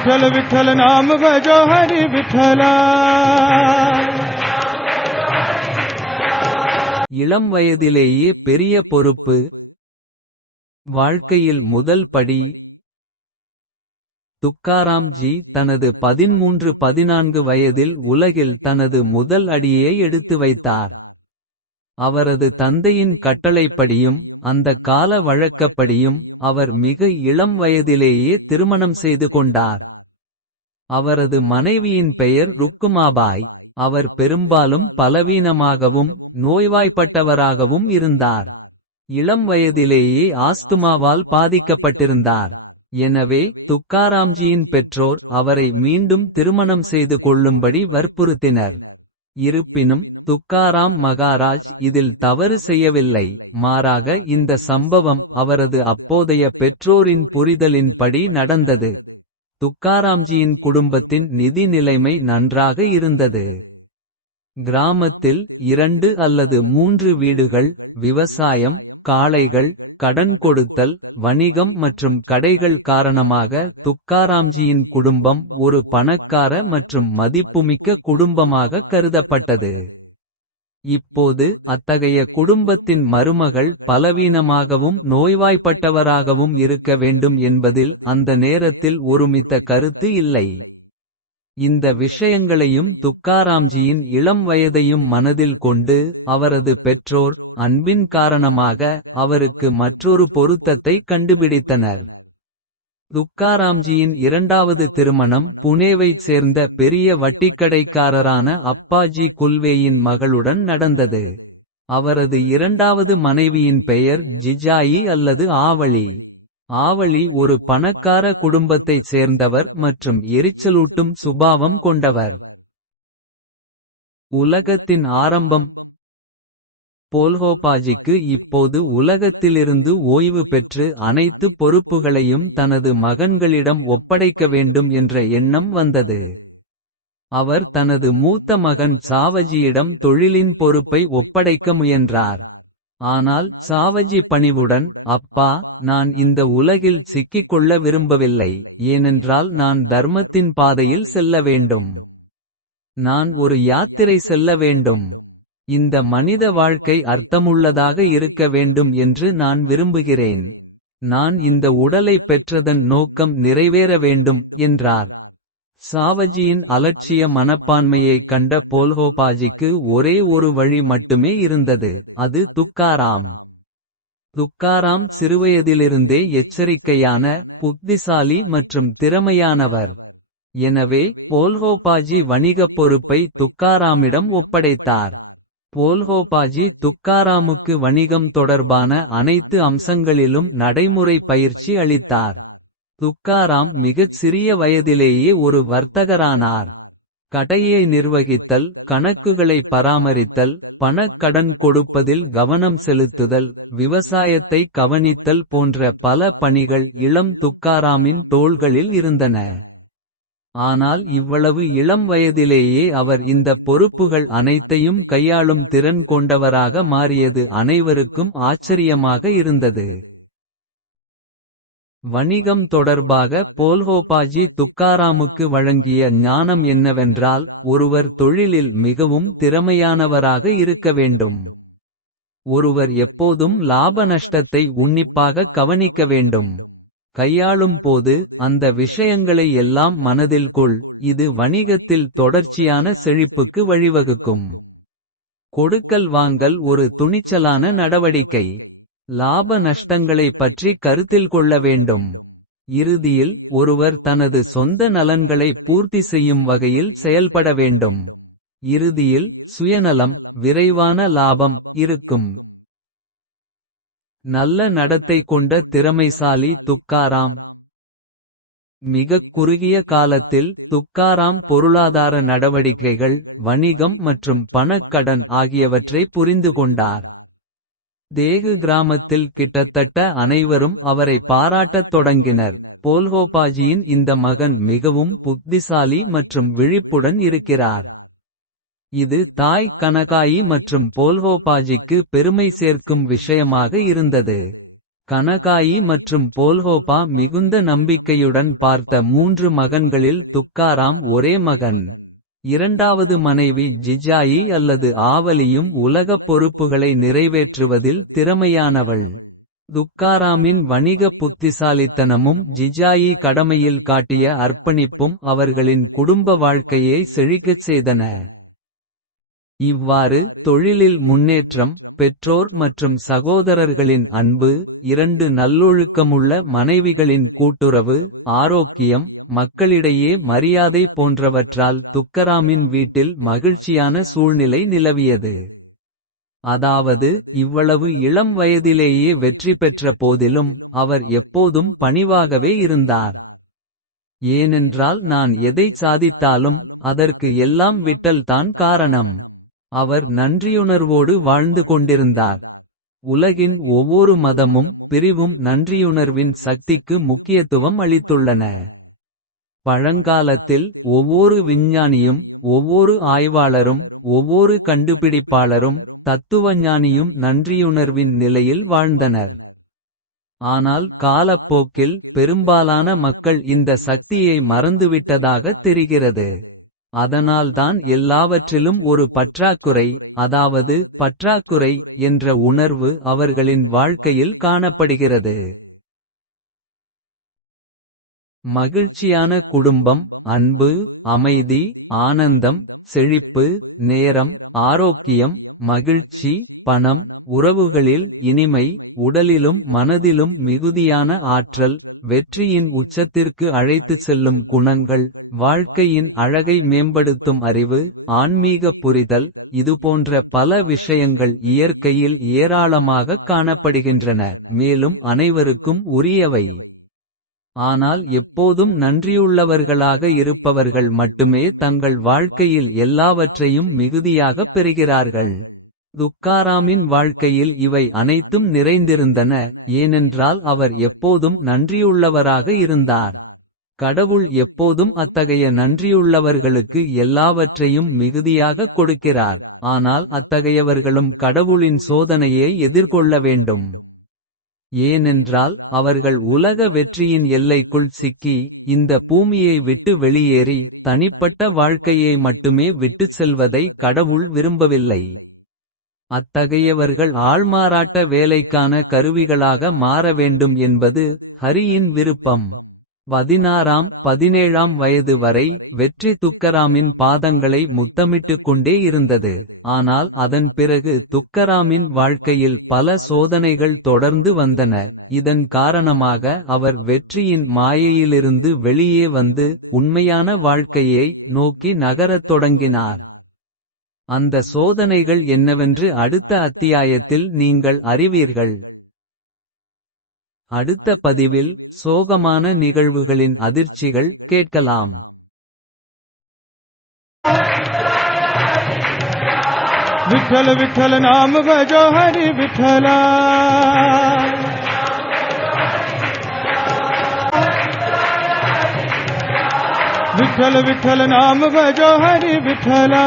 विठ्ठल विठ्ठल नाम भजो हरि विठ्ठला இளம் வயதிலேயே பெரிய பொறுப்பு வாழ்க்கையில் முதல் படி துக்காராம் ஜி தனது பதின்மூன்று பதினான்கு வயதில் உலகில் தனது முதல் அடியை எடுத்து வைத்தார் அவரது தந்தையின் கட்டளைப்படியும் அந்த கால வழக்கப்படியும் அவர் மிக இளம் வயதிலேயே திருமணம் செய்து கொண்டார் அவரது மனைவியின் பெயர் ருக்குமாபாய். அவர் பெரும்பாலும் பலவீனமாகவும் நோய்வாய்ப்பட்டவராகவும் இருந்தார். இளம் வயதிலேயே ஆஸ்துமாவால் பாதிக்கப்பட்டிருந்தார். எனவே துக்காராம்ஜியின் பெற்றோர் அவரை மீண்டும் திருமணம் செய்து கொள்ளும்படி வற்புறுத்தினர். இருப்பினும் துக்காராம் மகாராஜ் இதில் தவறு செய்யவில்லை. மாறாக இந்த சம்பவம் அவரது அப்போதைய பெற்றோரின் புரிதலின்படி நடந்தது. துக்காராம்ஜியின் குடும்பத்தின் நிதி நிலைமை நன்றாக இருந்தது. கிராமத்தில் இரண்டு அல்லது மூன்று வீடுகள் விவசாயம் காளைகள் கடன் கொடுத்தல் வணிகம் மற்றும் கடைகள் காரணமாக துக்காராம்ஜியின் குடும்பம் ஒரு பணக்கார மற்றும் மதிப்புமிக்க குடும்பமாக கருதப்பட்டது. இப்போது அத்தகைய குடும்பத்தின் மருமகள் பலவீனமாகவும் நோய்வாய்ப்பட்டவராகவும் இருக்க வேண்டும் என்பதில் அந்த நேரத்தில் ஒருமித்த கருத்து இல்லை. இந்த விஷயங்களையும் துக்காராம்ஜியின் இளம் வயதையும் மனதில் கொண்டு அவரது பெற்றோர் அன்பின் காரணமாக அவருக்கு மற்றொரு பொருத்தத்தை கண்டுபிடித்தனர். துக்காராம்ஜியின் இரண்டாவது திருமணம் புனேவைச் சேர்ந்த பெரிய வட்டிக்கடைக்காரரான அப்பாஜி குல்வேயின் மகளுடன் நடந்தது. அவரது இரண்டாவது மனைவியின் பெயர் ஜிஜாயி அல்லது ஆவளி. ஆவளி ஒரு பணக்கார குடும்பத்தைச் சேர்ந்தவர் மற்றும் எரிச்சலூட்டும் சுபாவம் கொண்டவர். உலகத்தின் ஆரம்பம் போல்ஹோபாஜிக்கு இப்போது உலகத்திலிருந்து ஓய்வு பெற்று அனைத்து பொறுப்புகளையும் தனது மகன்களிடம் ஒப்படைக்க வேண்டும் என்ற எண்ணம் வந்தது. அவர் தனது மூத்த மகன் சாவஜியிடம் தொழிலின் பொறுப்பை ஒப்படைக்க முயன்றார். ஆனால் சாவஜி பணிவுடன் அப்பா நான் இந்த உலகில் சிக்கிக் கொள்ள விரும்பவில்லை ஏனென்றால் நான் தர்மத்தின் பாதையில் செல்ல வேண்டும். நான் ஒரு யாத்திரை செல்ல வேண்டும். இந்த மனித வாழ்க்கை அர்த்தமுள்ளதாக இருக்க வேண்டும் என்று நான் விரும்புகிறேன். நான் இந்த உடலை பெற்றதன் நோக்கம் நிறைவேற வேண்டும் என்றார். சாவஜியின் அலட்சிய மனப்பான்மையைக் கண்ட போல்ஹோபாஜிக்கு ஒரே ஒரு வழி மட்டுமே இருந்தது அது துக்காராம். துக்காராம் சிறுவயதிலிருந்தே எச்சரிக்கையான புத்திசாலி மற்றும் திறமையானவர். எனவே போல்ஹோபாஜி வணிகப் பொறுப்பை துக்காராமிடம் ஒப்படைத்தார். போல்ஹோபாஜி துக்காராமுக்கு வணிகம் தொடர்பான அனைத்து அம்சங்களிலும் நடைமுறை பயிற்சி அளித்தார். துக்காராம் மிகச் சிறிய வயதிலேயே ஒரு வர்த்தகரானார். கடையை நிர்வகித்தல் கணக்குகளை பராமரித்தல் பணக்கடன் கொடுப்பதில் கவனம் செலுத்துதல் விவசாயத்தை கவனித்தல் போன்ற பல பணிகள் இளம் துக்காராமின் தோள்களில் இருந்தன. ஆனால் இவ்வளவு இளம் வயதிலேயே அவர் இந்த பொறுப்புகள் அனைத்தையும் கையாளும் திறன் கொண்டவராக மாறியது அனைவருக்கும் ஆச்சரியமாக இருந்தது. வணிகம் தொடர்பாக போல்ஹோபாஜி துக்காராமுக்கு வழங்கிய ஞானம் என்னவென்றால் ஒருவர் தொழிலில் மிகவும் திறமையானவராக இருக்க வேண்டும். ஒருவர் எப்போதும் லாப நஷ்டத்தை உன்னிப்பாக கவனிக்க வேண்டும். கையாளும் போது அந்த விஷயங்களை எல்லாம் மனதில் கொள். இது வணிகத்தில் தொடர்ச்சியான செழிப்புக்கு வழிவகுக்கும். கொடுக்கல் வாங்கல் ஒரு துணிச்சலான நடவடிக்கை. லாப நஷ்டங்களை பற்றி கருத்தில் கொள்ள வேண்டும். இறுதியில் ஒருவர் தனது சொந்த நலன்களை பூர்த்தி செய்யும் வகையில் செயல்பட வேண்டும். இறுதியில் சுயநலம் விரைவான லாபம் இருக்கும். நல்ல நடத்தை கொண்ட திறமைசாலி துக்காராம். மிகக் குறுகிய காலத்தில் துக்காராம் பொருளாதார நடவடிக்கைகள் வணிகம் மற்றும் பணக்கடன் ஆகியவற்றை புரிந்து கொண்டார். தேகு கிராமத்தில் கிட்டத்தட்ட அனைவரும் அவரை பாராட்டத் தொடங்கினர். போல்கோபாஜியின் இந்த மகன் மிகவும் புத்திசாலி மற்றும் விழிப்புடன் இருக்கிறார். இது தாய் கனகாயி மற்றும் போல்ஹோபாஜிக்கு பெருமை சேர்க்கும் விஷயமாக இருந்தது கனகாயி மற்றும் போல்ஹோபா மிகுந்த நம்பிக்கையுடன் பார்த்த மூன்று மகன்களில் துக்காராம் ஒரே மகன். இரண்டாவது மனைவி ஜிஜாயி அல்லது ஆவலியும் உலகப் பொறுப்புகளை நிறைவேற்றுவதில் திறமையானவள். துக்காராமின் வணிக புத்திசாலித்தனமும் ஜிஜாயி கடமையில் காட்டிய அர்ப்பணிப்பும் அவர்களின் குடும்ப வாழ்க்கையை செழிக்கச் செய்தன. இவ்வாறு தொழிலில் முன்னேற்றம் பெற்றோர் மற்றும் சகோதரர்களின் அன்பு இரண்டு நல்லொழுக்கமுள்ள மனைவிகளின் கூட்டுறவு ஆரோக்கியம் மக்களிடையே மரியாதை போன்றவற்றால் துக்கராமின் வீட்டில் மகிழ்ச்சியான சூழ்நிலை நிலவியது. அதாவது இவ்வளவு இளம் வயதிலேயே வெற்றி பெற்ற போதிலும் அவர் எப்போதும் பணிவாகவே இருந்தார். ஏனென்றால் நான் எதைச் சாதித்தாலும் அதற்கு எல்லாம் விட்டல்தான் காரணம். அவர் நன்றியுணர்வோடு வாழ்ந்து கொண்டிருந்தார். உலகின் ஒவ்வொரு மதமும் பிரிவும் நன்றியுணர்வின் சக்திக்கு முக்கியத்துவம் அளித்துள்ளன. பழங்காலத்தில் ஒவ்வொரு விஞ்ஞானியும் ஒவ்வொரு ஆய்வாளரும் ஒவ்வொரு கண்டுபிடிப்பாளரும் தத்துவஞானியும் நன்றியுணர்வின் நிலையில் வாழ்ந்தனர். ஆனால் காலப்போக்கில் பெரும்பாலான மக்கள் இந்த சக்தியை மறந்துவிட்டதாகத் தெரிகிறது. அதனால்தான் எல்லாவற்றிலும் ஒரு பற்றாக்குறை அதாவது பற்றாக்குறை என்ற உணர்வு அவர்களின் வாழ்க்கையில் காணப்படுகிறது. மகிழ்ச்சியான குடும்பம் அன்பு அமைதி ஆனந்தம் செழிப்பு நேரம் ஆரோக்கியம் மகிழ்ச்சி பணம் உறவுகளில் இனிமை உடலிலும் மனதிலும் மிகுதியான ஆற்றல் வெற்றியின் உச்சத்திற்கு அழைத்துச் செல்லும் குணங்கள் வாழ்க்கையின் அழகை மேம்படுத்தும் அறிவு ஆன்மீக புரிதல் இதுபோன்ற பல விஷயங்கள் இயற்கையில் ஏராளமாகக் காணப்படுகின்றன மேலும் அனைவருக்கும் உரியவை. ஆனால் எப்போதும் நன்றியுள்ளவர்களாக இருப்பவர்கள் மட்டுமே தங்கள் வாழ்க்கையில் எல்லாவற்றையும் மிகுதியாகப் பெறுகிறார்கள். துக்காராமின் வாழ்க்கையில் இவை அனைத்தும் நிறைந்திருந்தன ஏனென்றால் அவர் எப்போதும் நன்றியுள்ளவராக இருந்தார். கடவுள் எப்போதும் அத்தகைய நன்றியுள்ளவர்களுக்கு எல்லாவற்றையும் மிகுதியாகக் கொடுக்கிறார். ஆனால் அத்தகையவர்களும் கடவுளின் சோதனையை எதிர்கொள்ள வேண்டும். ஏனென்றால் அவர்கள் உலக வெற்றியின் எல்லைக்குள் சிக்கி இந்த பூமியை விட்டு வெளியேறி தனிப்பட்ட வாழ்க்கையை மட்டுமே விட்டுச் செல்வதை கடவுள் விரும்பவில்லை. அத்தகையவர்கள் ஆள்மாறாட்ட வேலைக்கான கருவிகளாக மாற வேண்டும் என்பது ஹரியின் விருப்பம். பதினாறாம் பதினேழாம் வயது வரை வெற்றி துக்கராமின் பாதங்களை முத்தமிட்டுக் கொண்டே இருந்தது. ஆனால் அதன் பிறகு துக்கராமின் வாழ்க்கையில் பல சோதனைகள் தொடர்ந்து வந்தன. இதன் காரணமாக அவர் வெற்றியின் மாயையிலிருந்து வெளியே வந்து உண்மையான வாழ்க்கையை நோக்கி நகரத் தொடங்கினார். அந்த சோதனைகள் என்னவென்று அடுத்த அத்தியாயத்தில் நீங்கள் அறிவீர்கள். அடுத்த பதிவில் சோகமான நிகழ்வுகளின் அதிர்ச்சிகள் கேட்கலாம். विठ्ठल विठ्ठल नाम भजो हरि विठ्ठला विठ्ठल विठ्ठल नाम भजो हरि विठ्ठला